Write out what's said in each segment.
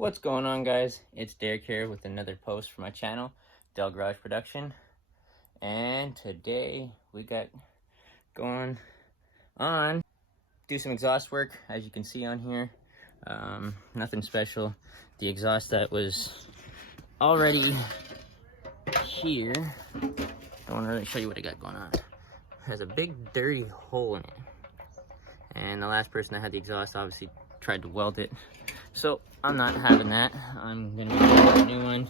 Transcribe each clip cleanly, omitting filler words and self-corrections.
What's going on, guys? It's Derek here with another post for my channel, DellGarage Production. And today we got going on do some exhaust work, as you can see on here. Nothing special. The exhaust that was already here, I want to really show you what I got going on. It has a big dirty hole in it, and the last person that had the exhaust obviously tried to weld it. So I'm not having that. I'm gonna be doing a new one,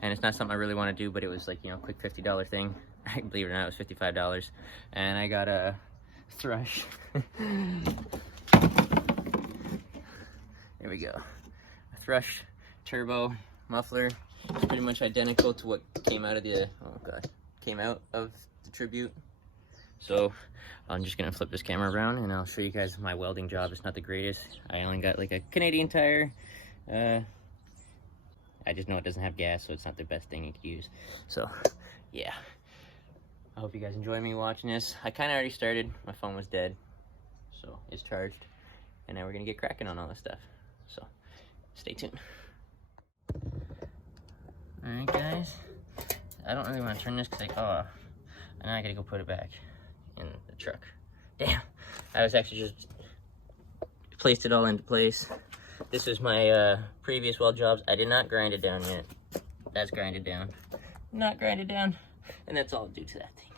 and it's not something I really want to do, but it was like, you know, a quick $50 thing. I believe it or not, it was $55, and I got a thrush. There we go. A thrush turbo muffler. It's pretty much identical to what came out of the Tribute. So I'm just gonna flip this camera around and I'll show you guys my welding job. It's not the greatest. I only got like a Canadian tire. I just know it doesn't have gas, so it's not the best thing you could use. So yeah, I hope you guys enjoy me watching this. I kind of already started. My phone was dead, so it's charged, and now we're gonna get cracking on all this stuff. So stay tuned. All right, guys. I don't really want to turn this because and now I gotta go put it back in the truck. Damn, I was actually just placed it all into place. This is my previous weld jobs. I did not grind it down yet. That's grinded down. Not grinded down, and that's all due to that thing.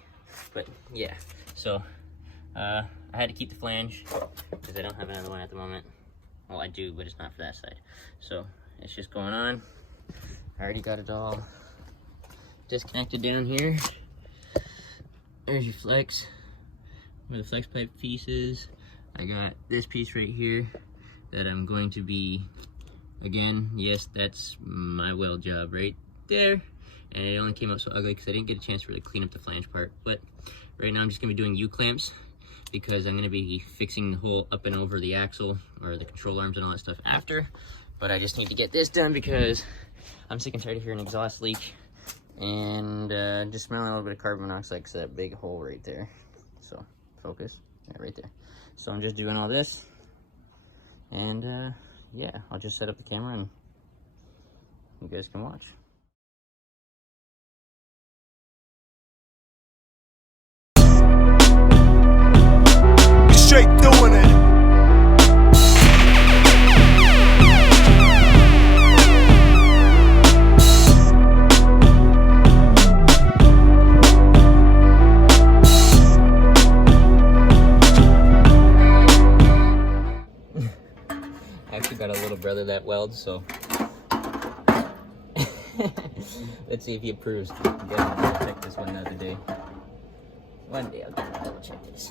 But yeah, so I had to keep the flange because I don't have another one at the moment. Well, I do, but it's not for that side. So it's just going on. I already got it all disconnected down here. There's your flex, where the flex pipe piece is. I got this piece right here that I'm going to be, again, yes, that's my weld job right there. And it only came out so ugly because I didn't get a chance to really clean up the flange part. But right now I'm just gonna be doing U-clamps because I'm gonna be fixing the hole up and over the axle or the control arms and all that stuff after. But I just need to get this done because I'm sick and tired of hearing an exhaust leak and just smelling a little bit of carbon monoxide because of that big hole right there. So focus, yeah, right there. So I'm just doing all this, and yeah, I'll just set up the camera and you guys can watch. Straight doing it. I actually got a little brother that welds, so let's see if he approves. I gotta double check this one the other day. One day I'll gotta double check this.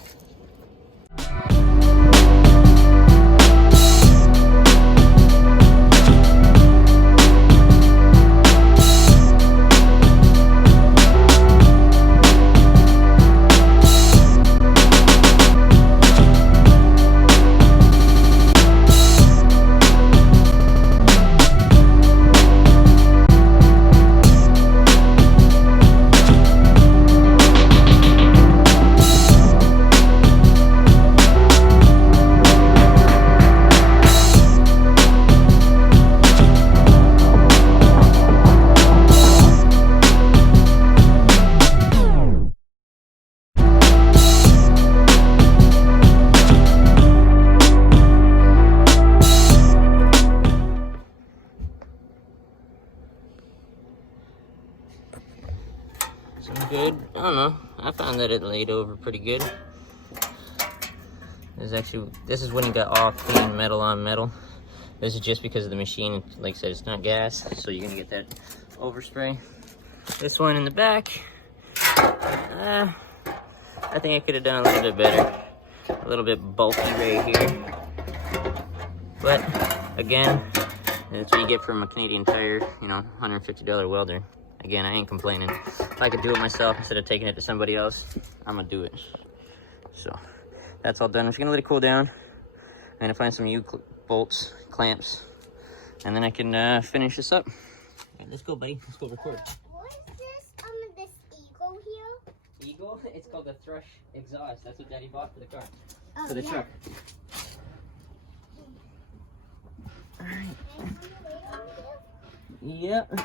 Some good, I don't know, I found that it laid over pretty good. This is when it got all clean metal on metal. This is just because of the machine. Like I said, it's not gas, so you're gonna get that overspray. This one in the back, I think I could have done a little bit better. A little bit bulky right here. But again, that's what you get from a Canadian Tire, you know, $150 welder. Again, I ain't complaining. If I could do it myself instead of taking it to somebody else, I'm gonna do it. So that's all done. I'm just gonna let it cool down. I'm gonna find some U-bolts, clamps, and then I can finish this up. All right, let's go, buddy. Let's go record. What is this eagle here? Eagle? It's called the Thrush exhaust. That's what Daddy bought for the car. Oh, For the yeah. truck. All right. Yep.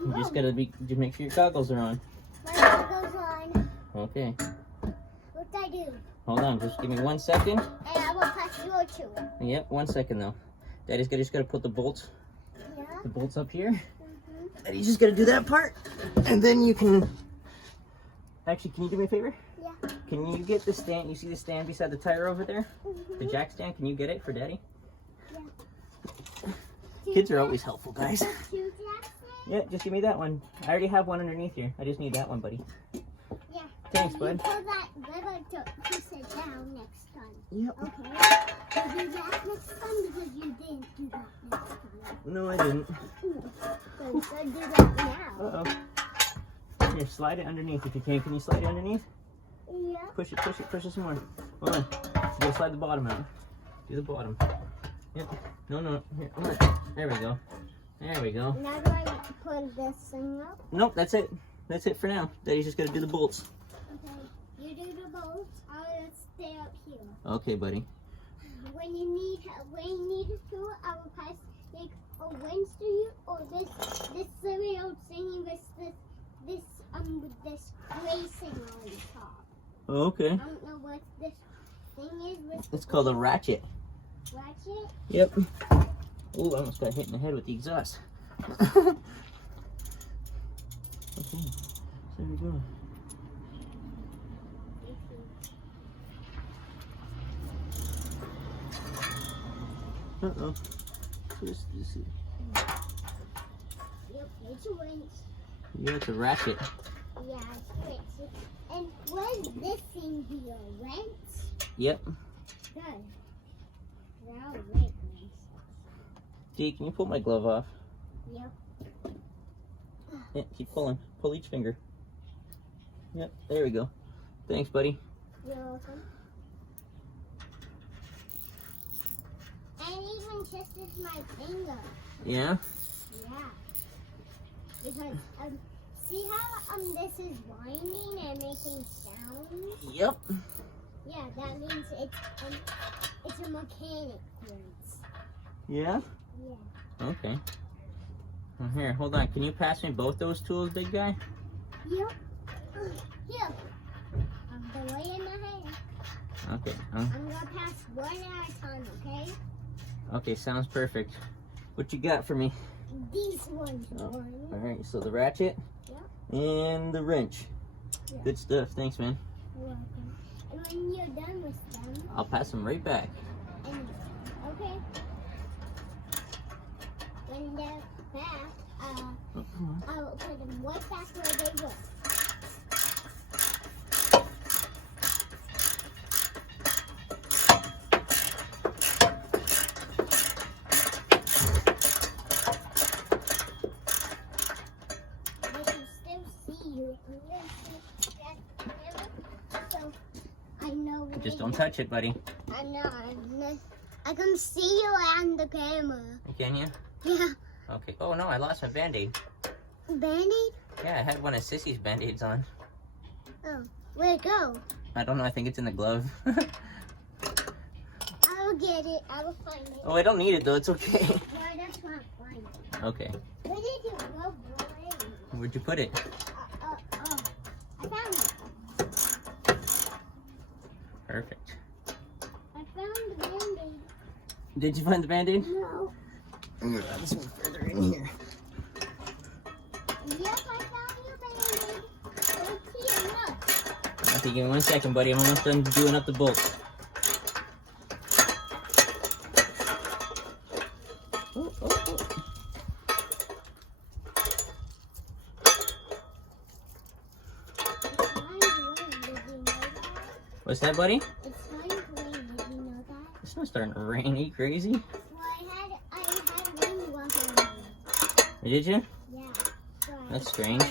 You just gotta make sure your goggles are on. My goggles on. Okay. What do I do? Hold on, just give me 1 second. And I will pass you to it. Yep, 1 second though. Daddy's just gotta put the bolts up here. And you just gotta do that part. And then you can... Actually, can you do me a favor? Yeah. Can you get the stand? You see the stand beside the tire over there? The jack stand? Can you get it for Daddy? Yeah. Kids are always helpful, guys. Two jacks Yeah, just give me that one. I already have one underneath here. I just need that one, buddy. Yeah. Thanks, You bud. pull that lever to push it down next time. Yep. Okay. You do that next time because you didn't do that next time. No, I didn't. So you should do that now. Uh-oh. Here, slide it underneath if you can. Can you slide it underneath? Yeah. Push it some more. Hold on. You gotta slide the bottom out. Do the bottom. Yep. No. Here, come on. There we go. There we go. Now do I put this thing up? Nope, that's it. That's it for now. Daddy's just gotta do the bolts. Okay. You do the bolts. I'll stay up here. Okay, buddy. When you need a tool, I will pass like a wrench to you, or this silly old thingy with this gray thing on top. Okay. I don't know what this thing is with. It's called a ratchet. Ratchet. Yep. Oh, I almost got hit in the head with the exhaust. Okay. So there we go. Uh-oh. This is... Yep, it's a wrench. Yeah, it's a ratchet. Yeah, it's wrench. And what is this thing here? Wrench? Yep. Good. They're all right wrenches. Dee, can you pull my glove off? Yep. Yeah, keep pulling. Pull each finger. Yep, there we go. Thanks, buddy. You're welcome. And even twisted my finger. Yeah? Yeah. Because see how this is winding and making sounds? Yep. Yeah, that means it's a mechanic wrench. Yeah? Yeah. Okay. Well, here, hold on. Can you pass me both those tools, big guy? Yep. Here. I'm the way in my hand. Okay. I'm gonna pass one at a time, okay? Okay, sounds perfect. What you got for me? These ones. All right, so the ratchet and the wrench. Yeah. Good stuff. Thanks, man. You're welcome. And when you're done with them, I'll pass them right back. and okay. When they're back, Oh, come on. I'll put them right back where they were. They can still see you. So I know. Just don't touch it, buddy. I know. I can see you on the camera. Can you? Yeah. Okay. Oh, no, I lost my Band-Aid. Band-Aid? Yeah, I had one of Sissy's Band-Aids on. Oh, where'd it go? I don't know. I think it's in the glove. I will get it. I will find it. Oh, I don't need it, though. It's okay. No, that's not fine. Okay. Where did you go, boy? Where'd you put it? Oh, I found it. Perfect. I found the Band-Aid. Did you find the Band-Aid? No. I'm gonna grab this one further in here. Yep, I found your Band-Aid. It's here, look. Okay, give me 1 second, buddy. I'm almost done doing up the bolts. Oh, oh, oh. It's time to rain. Did you know that? What's that, buddy? It's time to rain. Did you know that? It's not starting to rain. Are you crazy? Well, I had rain walking on me. Did you? Yeah. So That's strange.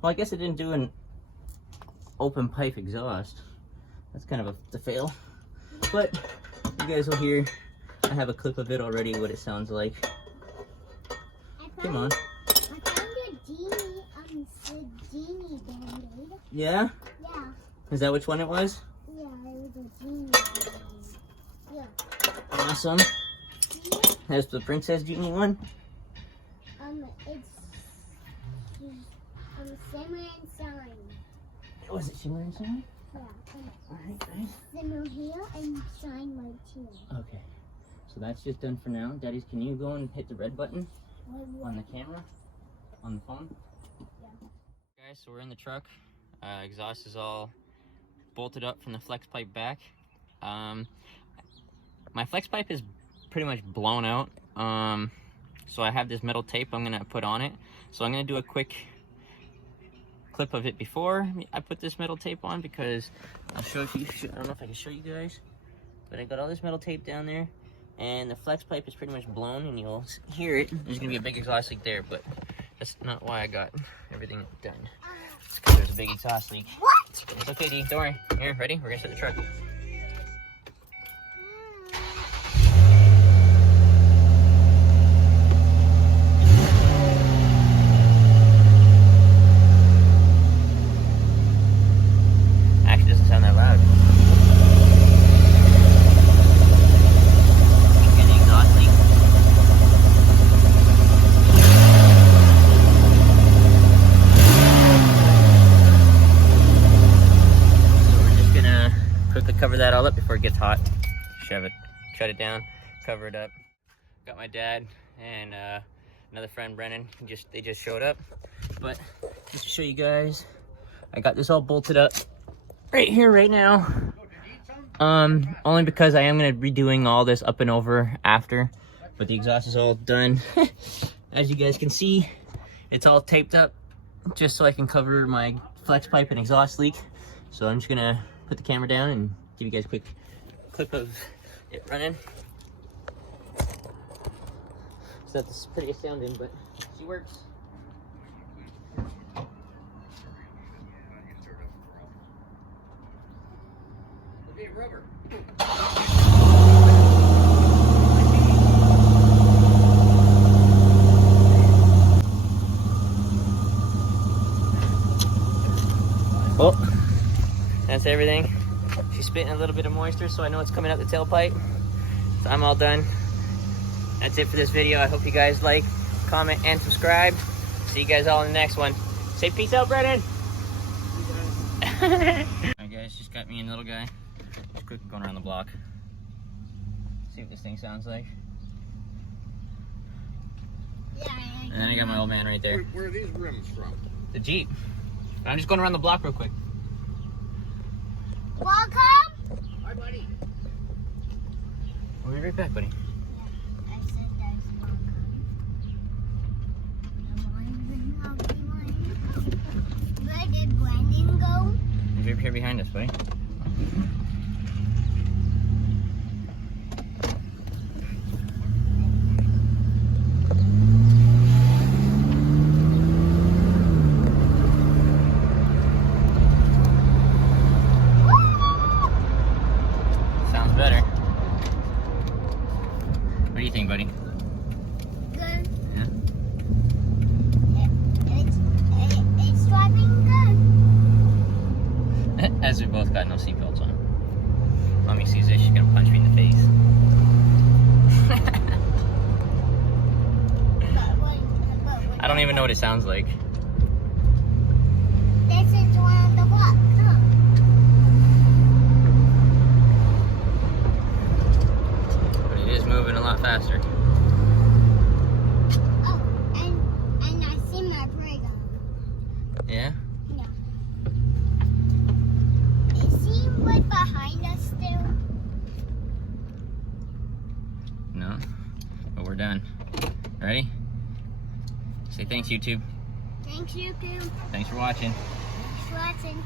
Well, I guess it didn't do an open pipe exhaust. That's kind of a fail. But you guys will hear, I have a clip of it already, what it sounds like. Come on. I found the genie Band-Aid. Yeah? Yeah. Is that which one it was? Yeah, it was awesome. That's the Princess Genie one. It's Simmer and Shine. Was it Shimmer and Shine? Yeah. Alright, nice. Simmer here and Shine right here. Okay. So that's just done for now. Daddies, can you go and hit the red button on the camera? On the phone? Yeah. Guys, so we're in the truck. Exhaust is all bolted up from the flex pipe back. My flex pipe is pretty much blown out. So I have this metal tape I'm gonna put on it. So I'm gonna do a quick clip of it before I put this metal tape on, because I'll show you. I don't know if I can show you guys, but I got all this metal tape down there, and the flex pipe is pretty much blown, and you'll hear it. There's gonna be a big exhaust leak there, but that's not why I got everything done. It's because there's a big exhaust leak. What? It's okay, D. Don't worry. Here, ready? We're gonna start the truck. Actually, it doesn't sound that loud. Hear the exhaust leak. Quickly cover that all up before it gets hot. Shut it down, cover it up. Got my dad and another friend, Brennan. They just showed up. But just to show you guys, I got this all bolted up right here, right now. Only because I am gonna be doing all this up and over after. But the exhaust is all done. As you guys can see, it's all taped up just so I can cover my flex pipe and exhaust leak. So I'm just gonna put the camera down and give you guys a quick clip of it running. So that's pretty astounding, but she works. Okay, rubber. Oh. That's everything. She's spitting a little bit of moisture, so I know it's coming out the tailpipe. So I'm all done. That's it for this video. I hope you guys like, comment, and subscribe. See you guys all in the next one. Say peace out, Brennan. Alright guys, just got me and little guy. Just quick going around the block. See what this thing sounds like. Yeah. And then I got my old man right there. Where are these rims from? The Jeep. I'm just going around the block real quick. Welcome. Hi, buddy. We'll be right back, buddy. I said there's welcome. Where did Brandon go? He's right here behind us, buddy. Sounds better. What do you think, buddy? Good. Yeah? It's driving good. As we both got no seatbelts on. Mommy sees this, she's gonna punch me in the face. I don't even know what it sounds like. This is one of the blocks, huh? But it is moving a lot faster. Oh, and I see my brake on. Yeah? Yeah. Is he right behind us still? No. But we're done. Ready? Say thanks, YouTube. Thanks, YouTube. Thanks for watching. Thanks for watching.